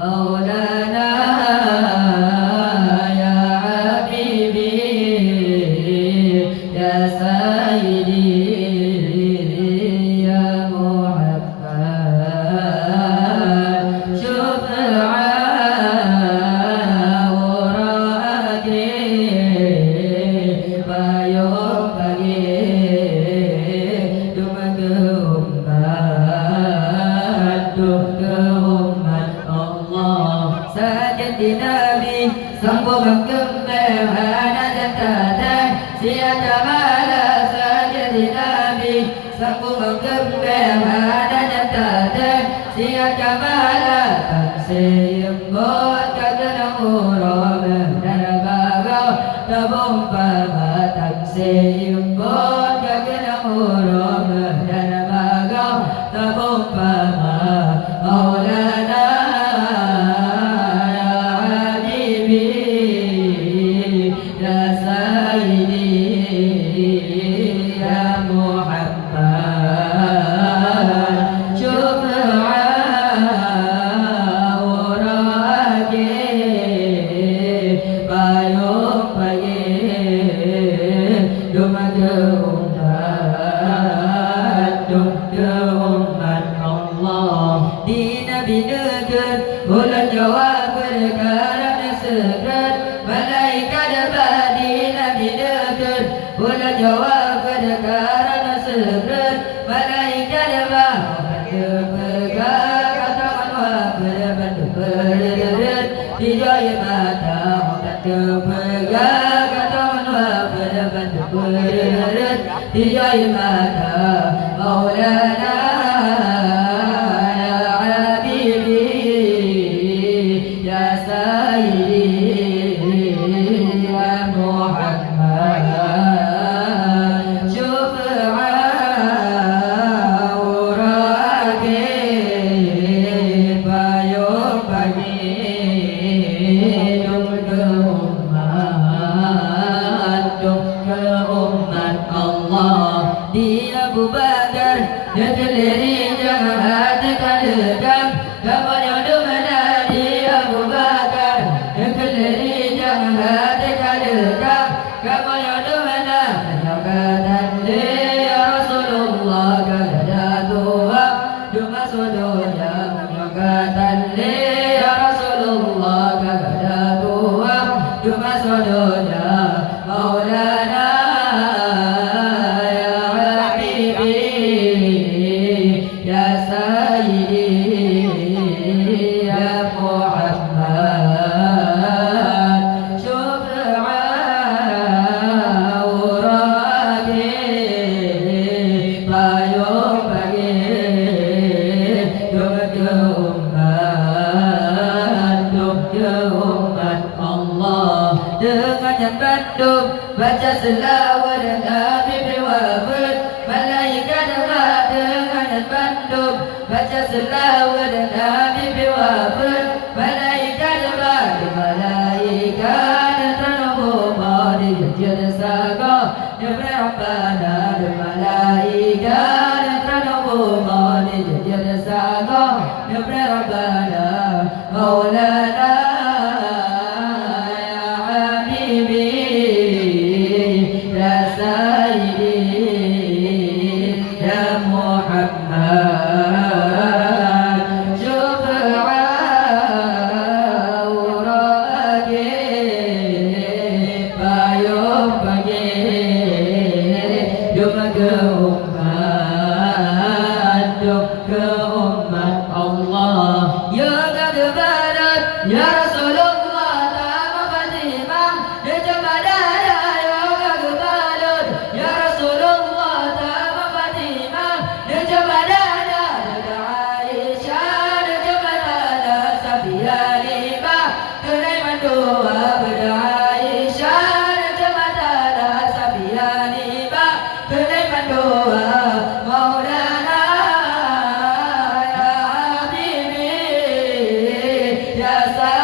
مولانا يا حبيبي يا سيدي يا محمد شفعاء وراءك فيوم Sambung kembali hana dan siapa mala saja di Nabi sambung kembali hana dan siapa mala seimbang kagana murah dan bagau tabung pamatan seimbang kagana murah dan bagau tabung pamatan Maulana Bulan jawab perkara segera malaikat badi nabi dekat bulan jawab perkara segera malaikat badi perkara katakan wa berbantu dijaya mata kata perkara katakan wa berbantu dijaya mata Maulana baca selawat Nabi berwafat malaikat dengan bandung baca selawat Nabi berwafat malaikat terlalu mari jadi saga Rabbana malaikat terlalu mari jadi saga Rabbana Maulana Yes,